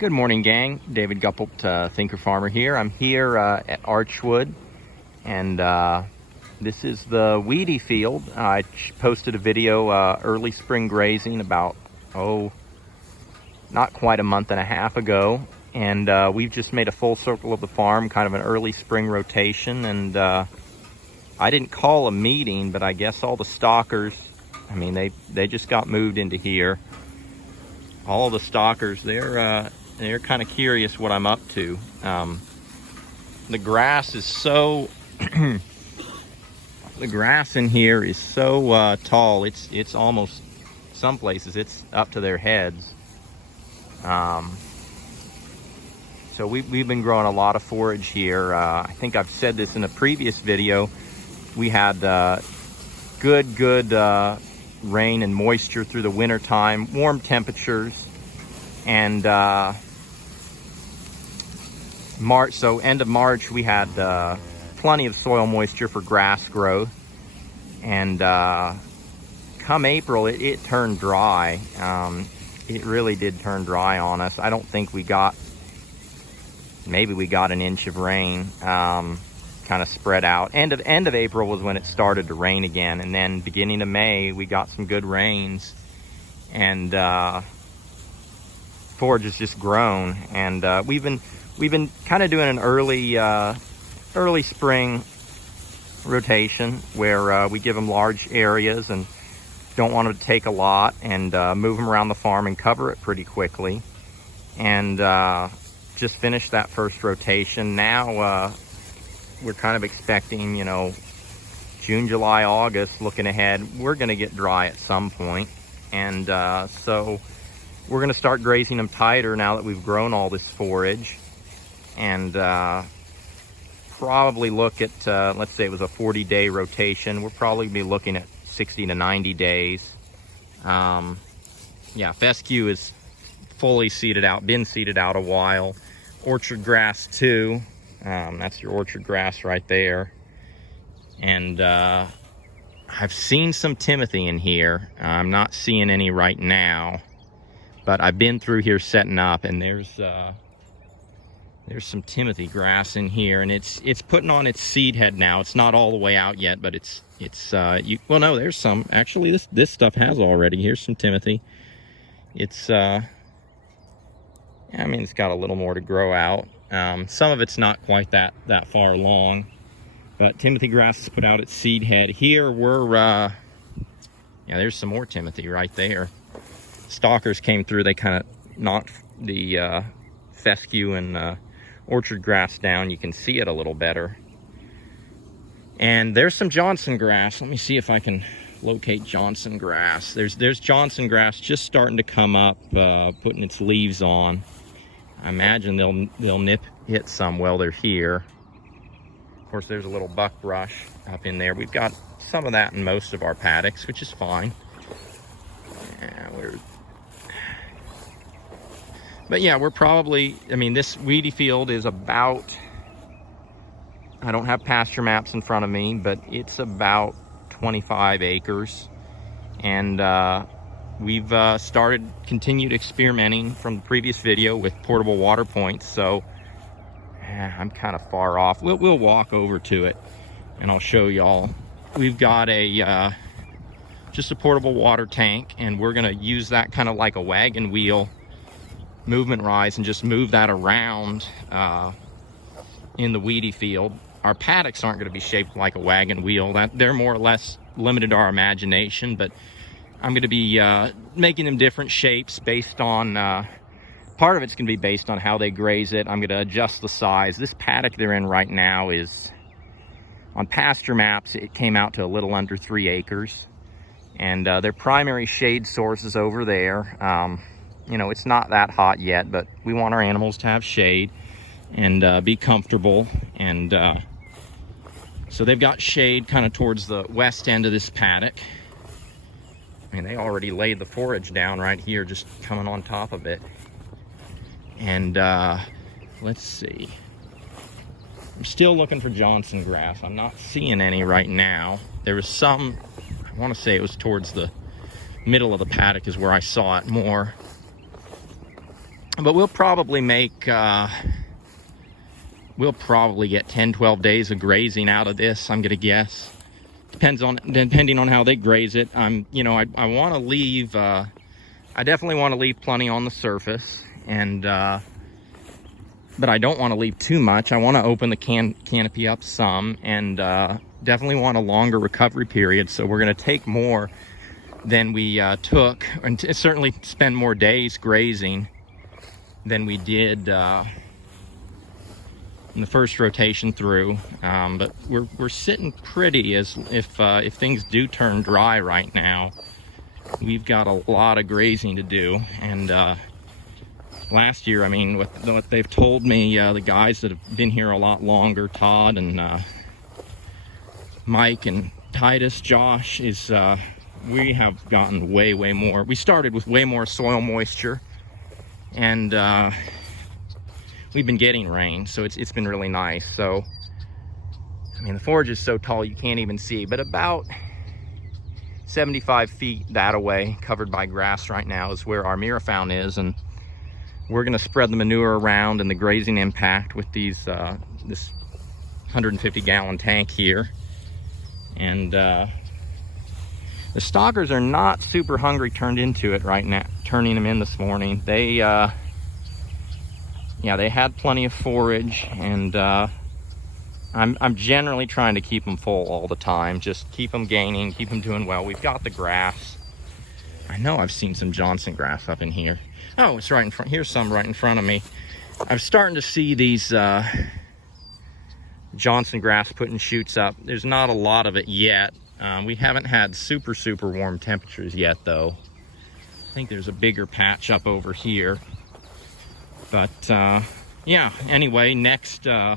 Good morning, gang. David Guppelt, Thinker Farmer here. I'm here at Archwood, and this is the weedy field. I posted a video early spring grazing about, not quite a month and a half ago, and we've just made a full circle of the farm, kind of an early spring rotation, and I didn't call a meeting, but I guess all the stockers, I mean, they just got moved into here. All the stockers, they're kind of curious what I'm up to. The grass is so the grass in here is so tall. It's almost, some places it's up to their heads. So we've been growing a lot of forage here. I think I've said this in a previous video. We had good rain and moisture through the winter time, warm temperatures, and end of March we had plenty of soil moisture for grass growth, and come April it turned dry. It really did turn dry on us. I don't think maybe we got an inch of rain, kind of spread out. End of April was when it started to rain again, and then beginning of May we got some good rains, and forage has just grown. And we've been kind of doing an early spring rotation where we give them large areas and don't want them to take a lot, and move them around the farm and cover it pretty quickly, and just finished that first rotation. Now we're kind of expecting, June, July, August, looking ahead, we're going to get dry at some point. And so we're going to start grazing them tighter now that we've grown all this forage, and probably look at, let's say it was a 40-day rotation, we'll probably be looking at 60 to 90 days. Yeah, fescue is fully seeded out, been seeded out a while. Orchard grass too. That's your orchard grass right there. And I've seen some timothy in here. I'm not seeing any right now, but I've been through here setting up, and there's some timothy grass in here, and it's putting on its seed head now. It's not all the way out yet, but well, no, there's some. Actually, this stuff has already. Here's some timothy. It's I mean, it's got a little more to grow out. Some of it's not quite that far along, but timothy grass has put out its seed head. Here we're yeah, there's some more timothy right there. Stalkers came through, they kind of knocked the fescue and orchard grass down. You can see it a little better. And there's some Johnson grass. Let me see if I can locate Johnson grass. There's Johnson grass just starting to come up, putting its leaves on. I imagine they'll hit some while they're here. Of course, there's a little buckbrush up in there. We've got some of that in most of our paddocks, which is fine. But yeah, we're probably, I mean, this weedy field is about, I don't have pasture maps in front of me, but it's about 25 acres. And we've continued experimenting from the previous video with portable water points. So I'm kind of far off. We'll walk over to it and I'll show y'all. We've got just a portable water tank, and we're gonna use that kind of like a wagon wheel movement rise and just move that around in the weedy field. Our paddocks aren't going to be shaped like a wagon wheel. They're more or less limited to our imagination, but I'm going to be making them different shapes based on, part of it's going to be based on how they graze it. I'm going to adjust the size. This paddock they're in right now is, on pasture maps, it came out to a little under 3 acres. And their primary shade source is over there. It's not that hot yet, but we want our animals to have shade and be comfortable. And so they've got shade kind of towards the west end of this paddock. I mean, they already laid the forage down right here, just coming on top of it. And let's see. I'm still looking for Johnson grass. I'm not seeing any right now. There was some, I want to say it was towards the middle of the paddock is where I saw it more. But we'll probably make, we'll probably get 10, 12 days of grazing out of this, I'm gonna guess. Depending on how they graze it. You know, I want to leave, I definitely want to leave plenty on the surface, and but I don't want to leave too much. I want to open the canopy up some, and definitely want a longer recovery period. So we're going to take more than we took, and certainly spend more days grazing than we did in the first rotation through. But we're sitting pretty, as if things do turn dry right now. We've got a lot of grazing to do, and last year, I mean, what they've told me, the guys that have been here a lot longer, Todd and Mike and Titus, Josh, is we have gotten way more. We started with way more soil moisture, and we've been getting rain, so it's been really nice. So, I mean, the forage is so tall you can't even see, but about 75 feet that away, covered by grass right now, is where our Mirafound is, and we're going to spread the manure around and the grazing impact with these this 150-gallon tank here. And the stockers are not super hungry turned into it right now, turning them in this morning. They yeah, they had plenty of forage, and I'm generally trying to keep them full all the time. Just keep them gaining, keep them doing well. We've got the grass. I know I've seen some Johnson grass up in here. Oh, it's right in front. Here's some right in front of me. I'm starting to see these Johnson grass putting shoots up. There's not a lot of it yet. We haven't had super warm temperatures yet, though. I think there's a bigger patch up over here. But yeah, anyway, next, yeah,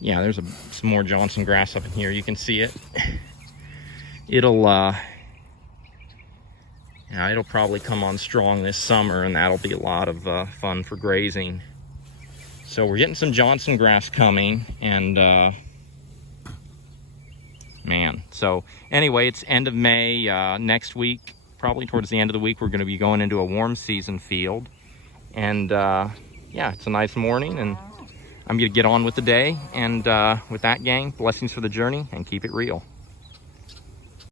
there's some more Johnson grass up in here. You can see it. It'll probably come on strong this summer, and that'll be a lot of fun for grazing. So we're getting some Johnson grass coming, and man. So anyway, it's end of May. Next week, probably towards the end of the week, we're going to be going into a warm season field. And yeah, it's a nice morning, and I'm going to get on with the day. And with that, gang, blessings for the journey, and keep it real.